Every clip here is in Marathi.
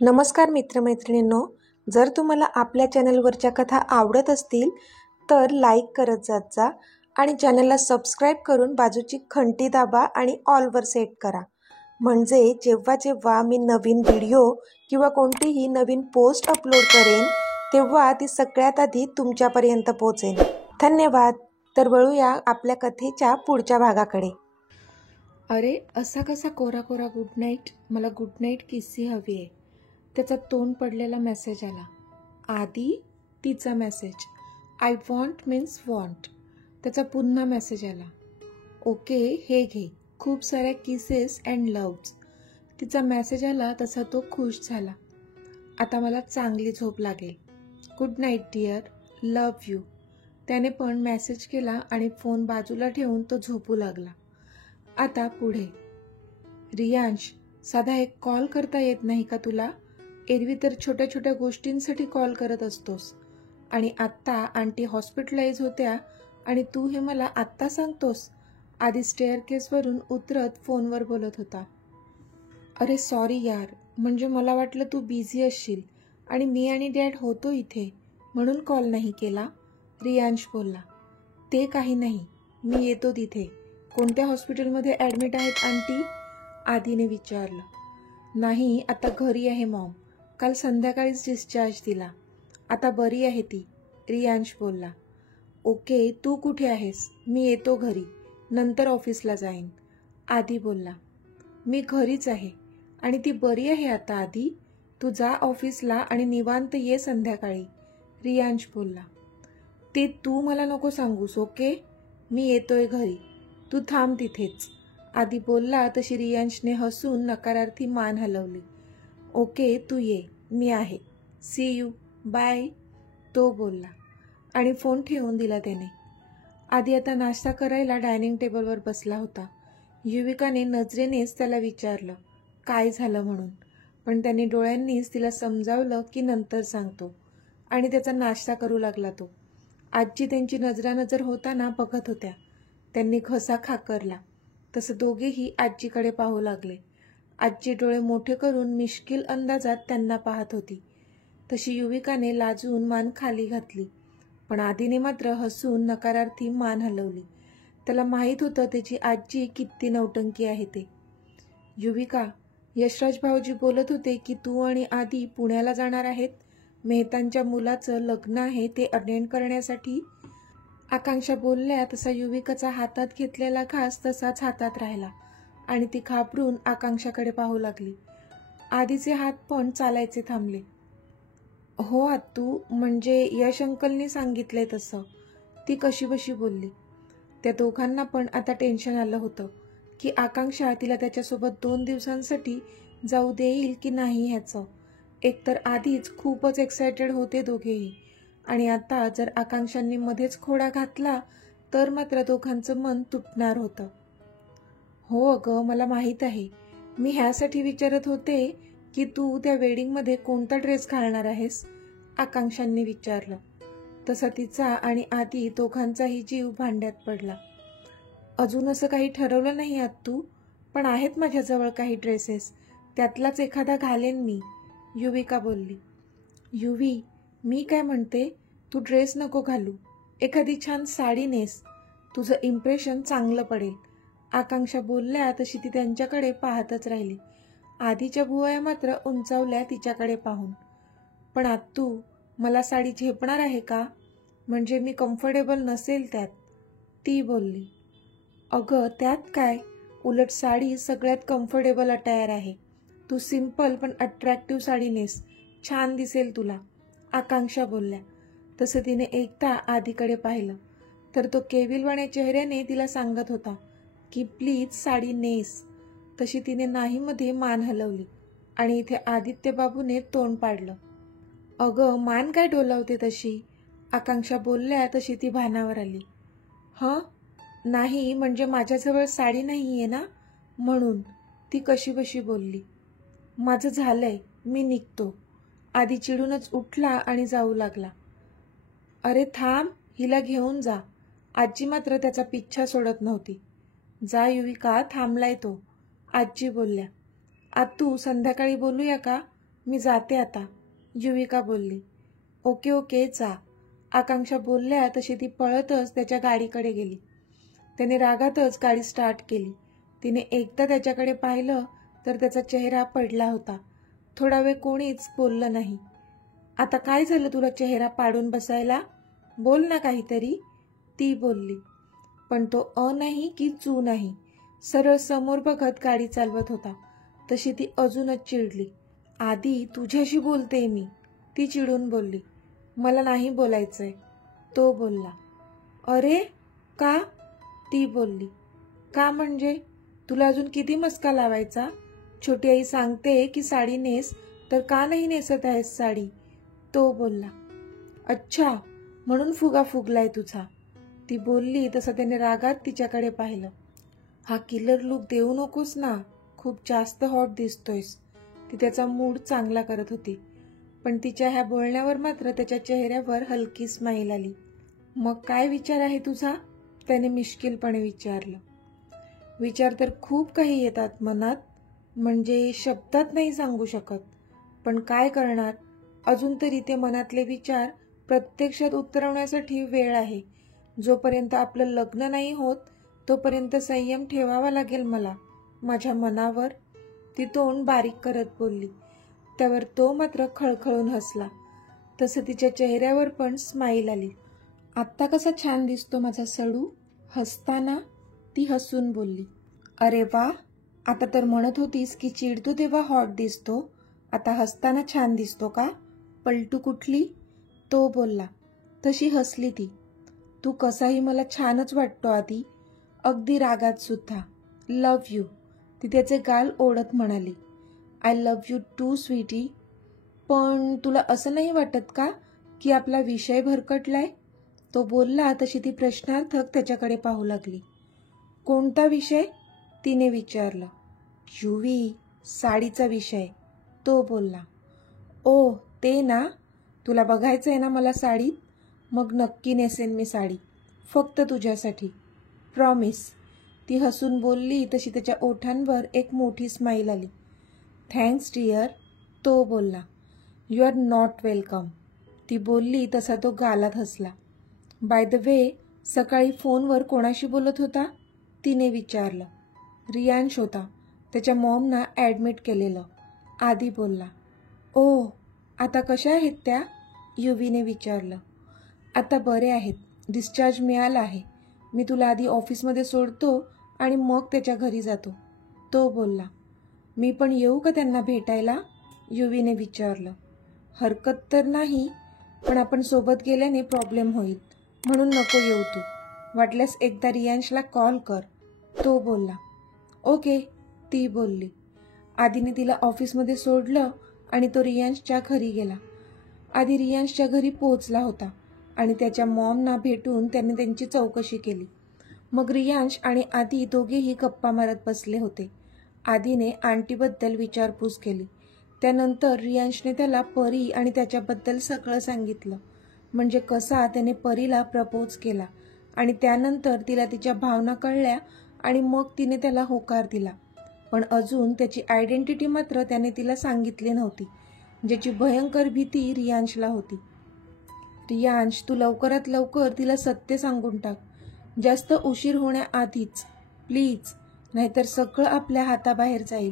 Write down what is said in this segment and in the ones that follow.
नमस्कार मित्रमैत्रिणींनो, जर तुम्हाला आपल्या चॅनलवरच्या कथा आवडत असतील तर लाईक करत जात जा आणि चॅनलला सबस्क्राईब करून बाजूची घंटी दाबा आणि ऑलवर सेट करा, म्हणजे जेव्हा जेव्हा मी नवीन व्हिडिओ किंवा कोणतीही नवीन पोस्ट अपलोड करेन तेव्हा ती सगळ्यात आधी तुमच्यापर्यंत पोहोचेल. धन्यवाद. तर वळूया आपल्या कथेच्या पुढच्या भागाकडे. अरे असा कसा कोरा कोरा गुड नाईट. मला गुड नाईट किस्सी हवी आहे. त्याचा तोंड पडलेला मेसेज आला. आधी तिचा message. I want means want. त्याचा पुन्हा मेसेज आला. ओके हे घे, खूप साऱ्या किसेस अँड लव्ज. तिचा मेसेज आला तसा तो खुश झाला. आता मला चांगली झोप लागेल. Good night dear, love you. त्याने पण मेसेज केला आणि फोन बाजूला ठेवून तो झोपू लागला. आता पुढे. रियांश, साधा एक कॉल करता येत नाही का तुला? एरवी तर छोट्या छोट्या गोष्टींसाठी कॉल करत असतोस आणि आत्ता आंटी हॉस्पिटलाइज होत्या आणि तू हे मला आत्ता सांगतोस? आधी स्टेअरकेसवरून उतरत फोनवर बोलत होता. अरे सॉरी यार, म्हणजे मला वाटलं तू बिझी असशील आणि मी आणि डॅड होतो इथे म्हणून कॉल नाही केला. रियांश बोलला. ते काही नाही, मी येतो तिथे. कोणत्या हॉस्पिटलमध्ये ॲडमिट आहेत आंटी? आधीने विचारलं. नाही, आता घरी आहे मॉम. काल संध्याकाळीच डिस्चार्ज दिला. आता बरी आहे ती, रियांश बोलला. ओके, तू कुठे आहेस? मी येतो घरी, नंतर ऑफिसला जाईन. आधी बोलला. मी घरीच आहे आणि ती बरी आहे आता. आधी तू जा ऑफिसला आणि निवांत ये संध्याकाळी, रियांश बोलला. ते तू मला नको सांगूस, ओके? मी येतोय घरी, तू थांब तिथेच, आधी बोलला. तशी रियांशने हसून नकारार्थी मान हलवली. ओके तू ये, मी आहे. सी यू, बाय, तो बोलला आणि फोन ठेवून दिला त्याने. आधी आता नाश्ता करायला डायनिंग टेबलवर बसला होता. युविकाने नजरेनेच त्याला विचारलं काय झालं म्हणून, पण त्याने डोळ्यांनीच तिला समजावलं की नंतर सांगतो आणि त्याचा नाश्ता करू लागला. तो आजी त्यांची नजरानजर होताना बघत होत्या. त्यांनी घसा खाकरला. तसं दोघेही आजीकडे पाहू लागले. आजी डोळे मोठे करून मिश्किल अंदाजात त्यांना पाहत होती. तशी युविकाने लाजून मान खाली घातली, पण आधीने मात्र हसून नकारार्थी मान हलवली. त्याला माहीत होतं त्याची आजी किती नौटंकी आहे ते. युविका, यशराज भाऊजी बोलत होते की तू आणि आधी पुण्याला जाणार आहेत. मेहतांच्या मुलाचं लग्न आहे ते अटेंड करण्यासाठी. आकांक्षा बोलल्या तसा युविकाचा हातात घेतलेला घास तसाच हातात राहिला आणि ती घाबरून आकांक्षाकडे पाहू लागली. आधीचे हात पण चालायचे थांबले. हो आत्तू, म्हणजे यश अंकलनी सांगितलंय तसं, ती कशीबशी बोलली. त्या दोघांना पण आता टेन्शन आलं होतं की आकांक्षा तिला त्याच्यासोबत 2 दिवसांसाठी जाऊ देईल की नाही ह्याचं. एकतर आधीच खूपच एक्सायटेड होते दोघेही आणि आता जर आकांक्षांनी मध्येच खोडा घातला तर मात्र दोघांचं मन तुटणार होतं. हो अगं, मला माहीत आहे. मी ह्यासाठी विचारत होते की तू त्या वेडिंगमध्ये कोणता ड्रेस घालणार आहेस, आकांक्षांनी विचारलं. तसा तिचा आणि आधी दोघांचाही जीव भांड्यात पडला. अजून असं काही ठरवलं नाही आत्तू, पण आहेत माझ्याजवळ काही ड्रेसेस, त्यातलाच एखादा घालेन मी, युविका बोलली. युवी, मी काय म्हणते, तू ड्रेस नको घालू, एखादी छान साडी नेस, तुझं इम्प्रेशन चांगलं पडेल, आकांक्षा बोलल्या. तशी ती त्यांच्याकडे पाहतच राहिली. आधीच्या भुवया मात्र उंचावल्या तिच्याकडे पाहून. पण आत्तू, मला साडी झेपणार आहे का? म्हणजे मी कम्फर्टेबल नसेल त्यात, ती बोलली. अगं त्यात काय, उलट साडी सगळ्यात कम्फर्टेबल अटायर आहे. तू सिंपल पण अट्रॅक्टिव्ह साडी नेस, छान दिसेल तुला, आकांक्षा बोलल्या. तसं तिने एकदा आधीकडे पाहिलं तर तो केविलवाण्या चेहऱ्याने तिला सांगत होता की प्लीज साडी नेस. तशी तिने नाही मध्ये मान हलवली आणि इथे आदित्य बाबूने तोंड पाडलं. अगं मान काय डोलावते तशी, आकांक्षा बोलल्या. तशी ती भानावर आली. नाही, म्हणजे माझ्याजवळ साडी नाहीये ना म्हणून, ती कशीबशी बोलली. माझं झालंय, मी निघतो, आधी चिडूनच उठला आणि जाऊ लागला. अरे थांब, हिला घेऊन जा, आजी मात्र त्याचा पिच्छा सोडत नव्हती. जा युविका, थांबलाय तो, आजी बोलल्या. आत्तू संध्याकाळी बोलूया का, मी जाते आता, युविका बोलली. ओके ओके जा. आकांक्षा बोलल्या तशी ती पळतच त्याच्या गाडीकडे गेली. त्याने रागातच गाडी स्टार्ट केली. तिने एकदा त्याच्याकडे पाहिलं तर त्याचा चेहरा पडला होता. थोडा वेळ कोणीच बोललं नाही. आता काय झालं तुला चेहरा पाडून बसायला? बोल ना काहीतरी, ती बोलली. पण तो नाही की चू नाही, सरळ समोर बघत गाडी चालवत होता. तशी ती अजूनच चिडली. आधी तुझ्याशी बोलते मी, ती चिडून बोलली. मला नाही बोलायचंय, तो बोलला. अरे का? ती बोलली. का म्हणजे? तुला अजून किती मस्का लावायचा? छोटी आई सांगते की साडी नेस, तर का नाही नेसत आहेस साडी? तो बोलला. अच्छा, म्हणून फुगा फुगलाय तुझा, ती बोलली. तसं त्याने रागात तिच्याकडे पाहिलं. हा किलर लुक देऊ नकोस ना, खूप जास्त हॉट दिसतोयस, ती त्याचा मूड चांगला करत होती. पण तिच्या ह्या बोलण्यावर मात्र त्याच्या चेहऱ्यावर हलकी स्माईल आली. मग काय विचार आहे तुझा? त्याने मिश्किलपणे विचारलं. विचार तर खूप काही येतात मनात, म्हणजे शब्दात नाही सांगू शकत. पण काय करणार, अजून तरी ते मनातले विचार प्रत्यक्षात उतरवण्यासाठी वेळ आहे. जोपर्यंत आपलं लग्न नाही होत तोपर्यंत संयम ठेवावा लागेल मला माझ्या मनावर, ती तोंड बारीक करत बोलली. त्यावर तो मात्र खळखळून हसला. तसं तिच्या चेहऱ्यावर पण स्माईल आली. आत्ता कसा छान दिसतो माझा सडू हसताना, ती हसून बोलली. अरे वा, आता तर म्हणत होतीस की चिडतो तेव्हा हॉट दिसतो, आता हसताना छान दिसतो का? पलटू कुठली? तो बोलला. तशी हसली ती. तू कसाही मला छानच वाटतो आधी, अगदी रागात सुद्धा. लव्ह यू, ती त्याचे गाल ओढत म्हणाली. I love you too sweetie. पण तुला असं नाही वाटत का की आपला विषय भरकटलाय? तो बोलला. तशी ती प्रश्नार्थक त्याच्याकडे पाहू लागली. कोणता विषय? तिने विचारलं. युवी, साडीचा विषय, तो बोलला. ओ ते ना, तुला बघायचं आहे ना मला साडीत? मग नक्की नेसेन मी साडी, फक्त तुझ्यासाठी, प्रॉमिस, ती हसून बोलली. तशी त्याच्या ओठांवर एक मोठी स्माईल आली. थँक्स डिअर, तो बोलला. यू आर नॉट वेलकम, ती बोलली. तसा तो गालात हसला. बाय द वे, सकाळी फोनवर कोणाशी बोलत होता? तिने विचारलं. रियांश होता, त्याच्या मॉमना ॲडमिट केलेलं, आधी बोलला. ओ, आता कशा आहेत त्या? युवीने विचारलं. आता बरे आहेत, डिस्चार्ज मिळाला आहे. मी तुला आधी ऑफिसमध्ये सोडतो आणि मग त्याच्या घरी जातो, तो बोलला. मी पण येऊ का त्यांना भेटायला? युवीने विचारलं. हरकत तर नाही, पण आपण सोबत गेल्याने प्रॉब्लेम होईल, म्हणून नको येऊ तू. वाटल्यास एकदा रियांशला कॉल कर, तो बोलला. ओके, ती बोलली. आधीने तिला ऑफिसमध्ये सोडलं आणि तो रियांशच्या घरी गेला. आधी रियांशच्या घरी पोहोचला होता आणि त्याच्या मॉमना भेटून त्याने त्यांची चौकशी केली. मग रियांश आणि आधी दोघेही गप्पा मारत बसले होते. आधीने आंटीबद्दल विचारपूस केली. त्यानंतर रियांशने त्याला परी आणि त्याच्याबद्दल सगळं सांगितलं, म्हणजे कसा त्याने परीला प्रपोज केला आणि त्यानंतर तिला तिच्या भावना कळल्या आणि मग तिने त्याला होकार दिला. पण अजून त्याची आयडेंटिटी मात्र त्याने तिला सांगितली नव्हती, ज्याची भयंकर भीती रियांशला होती. रियांश, तू लवकरात लवकर तिला सत्य सांगून टाक, जास्त उशीर होण्याआधीच प्लीज, नाहीतर सगळं आपल्या हाताबाहेर जाईल,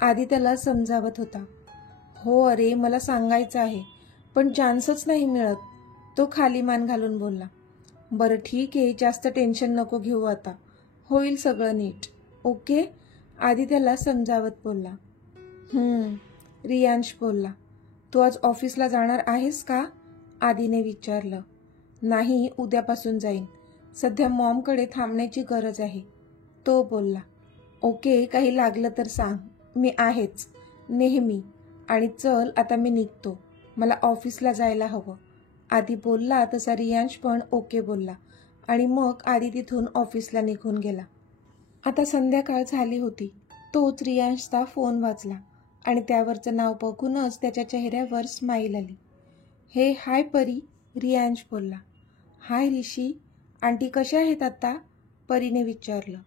आधी त्याला समजावत होता. हो अरे, मला सांगायचं आहे, पण चान्सच नाही मिळत, तो खाली मान घालून बोलला. बरं ठीक आहे, जास्त टेन्शन नको घेऊ, आता होईल सगळं नीट, ओके, आधी त्याला समजावत बोलला. रियांश बोलला. तू आज ऑफिसला जाणार आहेस का? आधीने विचारलं. नाही, उद्यापासून जाईन, सध्या मॉमकडे थांबण्याची गरज आहे, तो बोलला. ओके, काही लागलं तर सांग, मी आहेच नेहमी, आणि चल आता मी निघतो, मला ऑफिसला जायला हवं, आधी बोलला. तसा रियांश पण ओके बोलला आणि मग आधी तिथून ऑफिसला निघून गेला. आता संध्याकाळ झाली होती. तोच रियांशचा फोन वाजला आणि त्यावरचं नाव बघूनच त्याच्या चेहऱ्यावर स्माईल आली. हे हाय परी, रियांश बोलला. हाय ऋषी, आंटी कशा आहेत आता? परीने विचारलं.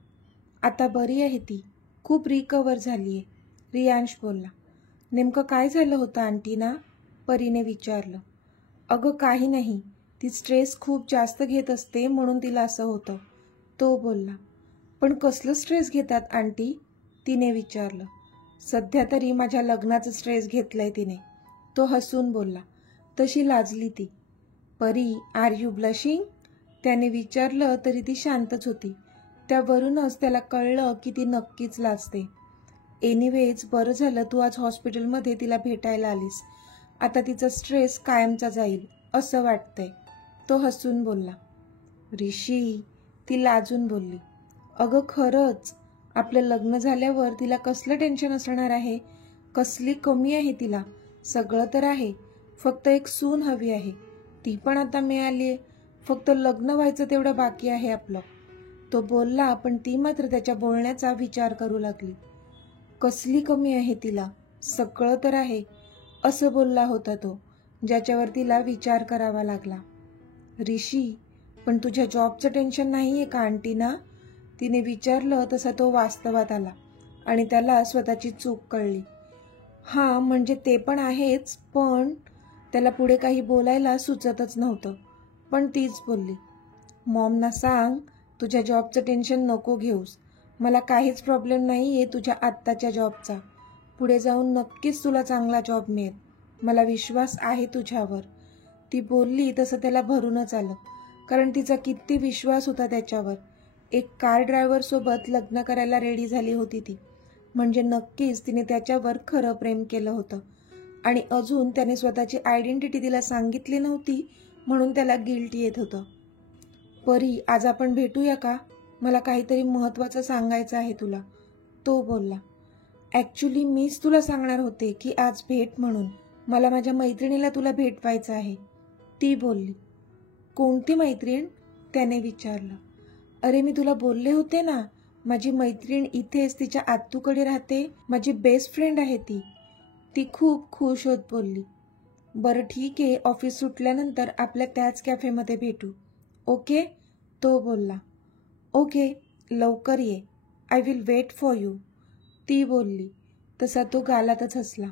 आता बरी आहे ती, खूप रिकवर झाली आहे, रियांश बोलला. नेमकं काय झालं होतं आंटीना? परीने विचारलं. अगं काही नाही, ती स्ट्रेस खूप जास्त घेत असते म्हणून तिला असं होतं, तो बोलला. पण कसलं स्ट्रेस घेतात आंटी? तिने विचारलं. सध्या तरी माझ्या लग्नाचं स्ट्रेस घेतलंय तिने, तो हसून बोलला. तशी लाजली ती. परी, आर यू ब्लशिंग? त्याने विचारलं तरी ती शांतच होती. त्यावरूनच त्याला कळलं की ती नक्कीच लाजते. एनिवेज, बरं झालं तू आज हॉस्पिटलमध्ये तिला भेटायला आलीस. आता तिचा स्ट्रेस कायमचा जाईल असं वाटतंय, तो हसून बोलला. ऋषी, ती लाजून बोलली. अगं खरंच, आपलं लग्न झाल्यावर तिला कसलं टेन्शन असणार आहे? कसली कमी आहे तिला? सगळं तर आहे, फक्त एक सून हवी आहे. ती पण आता मिळाली आहे. फक्त लग्न व्हायचं तेवढं बाकी आहे आपलं, तो बोलला. पण ती मात्र त्याच्या बोलण्याचा विचार करू लागली. कसली कमी आहे तिला? सगळं तर आहे, असं बोलला होता तो, ज्याच्यावर तिला विचार करावा लागला. ऋषी, पण तुझ्या जॉबचं टेन्शन नाही आहे का आंटीना? तिने विचारलं. तसा तो वास्तवात आला आणि त्याला स्वतःची चूक कळली. हां, म्हणजे ते पण आहेच, पण त्याला पुढे काही बोलायला सुचतच नव्हतं. पण तीच बोलली. मॉमना सांग, तुझ्या जॉबचं टेन्शन नको घेऊस. मला काहीच प्रॉब्लेम नाही आहे तुझ्या आत्ताच्या जॉबचा. पुढे जाऊन नक्कीच तुला चांगला जॉब मिळेल, मला विश्वास आहे तुझ्यावर, ती बोलली. तसं त्याला भरूनच आलं, कारण तिचा किती विश्वास होता त्याच्यावर. एक कार ड्रायव्हरसोबत लग्न करायला रेडी झाली होती ती, म्हणजे नक्कीच तिने त्याच्यावर खरं प्रेम केलं होतं. आणि अजून त्याने स्वतःची आयडेंटिटी तिला सांगितली नव्हती म्हणून त्याला गिल्ट येत होतं. परी, आज आपण भेटूया का? मला काहीतरी महत्त्वाचं सांगायचं आहे तुला, तो बोलला. ॲक्च्युली मीच तुला सांगणार होते की आज भेट म्हणून. मला माझ्या मैत्रिणीला तुला भेटवायचं आहे, ती बोलली. कोणती मैत्रीण? त्याने विचारलं. अरे, मी तुला बोलले होते ना, माझी मैत्रीण इथेच तिच्या आत्तूकडे राहते, माझी बेस्ट फ्रेंड आहे ती. ती खूप खुश होत बोलली. बरं ठीक आहे, ऑफिस सुटल्यानंतर आपल्या त्याच कॅफेमध्ये भेटू, ओके, तो बोलला. ओके, लवकर ये, I will wait for you, ती बोलली. तसा तो गालातच हसला.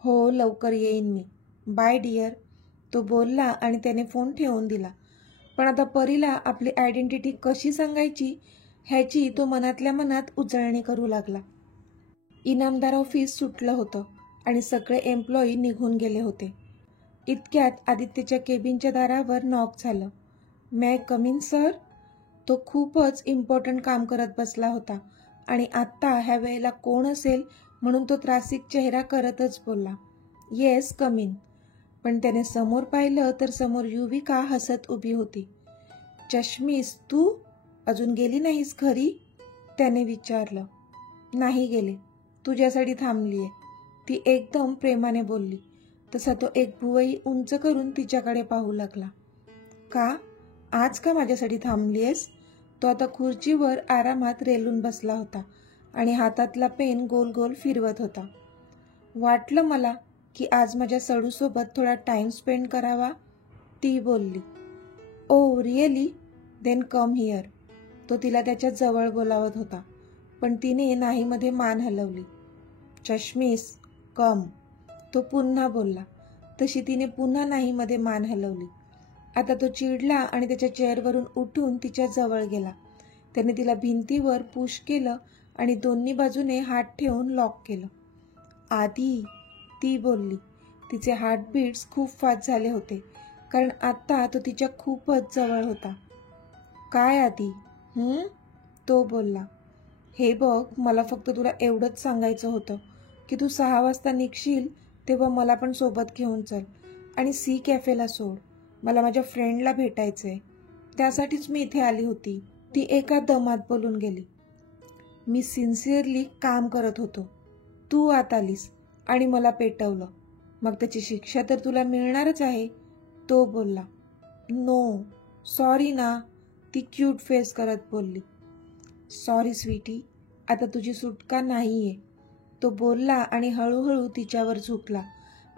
हो, लवकर येईन मी, बाय डिअर, तो बोलला आणि त्याने फोन ठेवून दिला. पण आता परीला आपली आयडेंटिटी कशी सांगायची ह्याची तो मनातल्या मनात उजळणी करू लागला. इनामदार ऑफिस सुटलं होतं आणि सगळे एम्प्लॉई निघून गेले होते. इतक्यात आदित्यच्या केबिनच्या दारावर नॉक झालं. मे आय कम इन सर? तो खूपच इम्पॉर्टंट काम करत बसला होता आणि आत्ता ह्या वेळेला कोण असेल म्हणून तो त्रासिक चेहरा करतच बोलला. Yes, come in. पण त्याने समोर पाहिलं तर समोर युविका हसत उभी होती. चष्मीस, तू अजून गेली नाहीस घरी? त्याने विचारलं. नाही गेले, तुझ्यासाठी थांबली आहे, ती एकदम प्रेमाने बोलली. तसा तो एक भुवई उंच करून तिच्याकडे पाहू लागला. का? आज का माझ्यासाठी थांबली आहेस? तो आता खुर्चीवर आरामात रेलून बसला होता आणि हातातला पेन गोल गोल फिरवत होता. वाटलं मला की आज माझ्या सडूसोबत थोडा टाईम स्पेंड करावा, ती बोलली. Oh really? Then come here, तो तिला त्याच्या जवळ बोलावत होता. पण तिने नाहीमध्ये मान हलवली. चष्मीस, कम, तो पुन्हा बोलला. तशी तिने पुन्हा नाहीमध्ये मान हलवली. आता तो चिडला आणि त्याच्या चेअरवरून उठून तिच्या जवळ गेला. त्याने तिला भिंतीवर पुश केलं आणि दोन्ही बाजूने हात ठेवून लॉक केलं. आधी, ती बोलली. तिचे हार्टबीट्स खूप फास्ट झाले होते, कारण आत्ता तो तिच्या खूपच जवळ होता. काय आधी? तो बोलला. हे बघ, मला फक्त तुला एवढंच सांगायचं होतं की तू 6 वाजता निघशील तेव्हा मला पण सोबत घेऊन चल आणि सी कॅफेला सोड. मला माझ्या फ्रेंडला भेटायचं आहे, त्यासाठीच मी इथे आली होती, ती एका दमात बोलून गेली. मी सिन्सिअरली काम करत होतो, तू आत आलीस आणि मला पेटवलं, मग त्याची शिक्षा तर तुला मिळणारच आहे, तो बोलला. नो, सॉरी ना, ती क्यूट फेस करत बोलली. सॉरी स्वीटी, आता तुझी सुटका नाही आहे, तो बोलला आणि हळूहळू तिच्यावर झुकला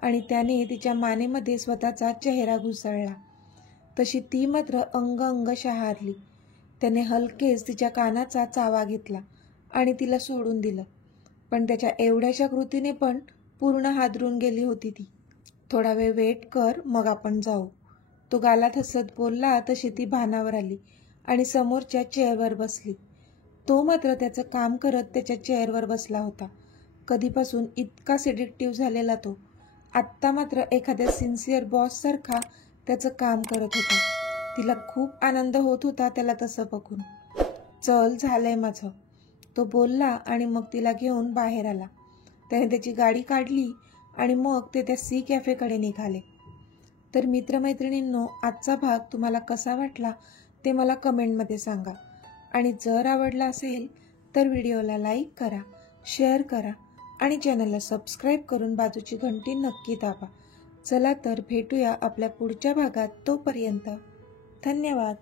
आणि त्याने तिच्या मानेमध्ये स्वतःचा चेहरा घुसळला. तशी ती मात्र अंग शहारली. त्याने हलकेच तिच्या कानाचा चावा घेतला आणि तिला सोडून दिलं. पण त्याच्या एवढ्याशा कृतीने पण पूर्ण हादरून गेली होती ती. थोडा वेळ वेट कर, मग आपण जाऊ. तो गालात हसत बोलला तशी ती भानावर आली आणि समोरच्या चेअरवर बसली. तो मात्र त्याचं काम करत त्याच्या चेअरवर बसला होता. कधीपासून इतका सिडिक्टिव्ह झालेला तो. आत्ता मात्र एखाद्या सिन्सिअर बॉससारखा त्याचं काम करत होता. तिला खूप आनंद होत होता त्याला तसं बघून. चल, झालंय माझं, तो बोलला आणि मग तिला घेऊन बाहेर आला. त्याने त्याची गाडी काढली आणि मग ते त्या सी कॅफेकडे निघाले. तर मित्रमैत्रिणींनो, आजचा भाग तुम्हाला कसा वाटला ते मला कमेंटमध्ये सांगा. आणि जर आवडला असेल तर व्हिडिओला लाईक करा, शेअर करा आणि चॅनलला सबस्क्राईब करून बाजूची घंटी नक्की दाबा. चला तर भेटूया आपल्या पुढच्या भागात. तोपर्यंत धन्यवाद.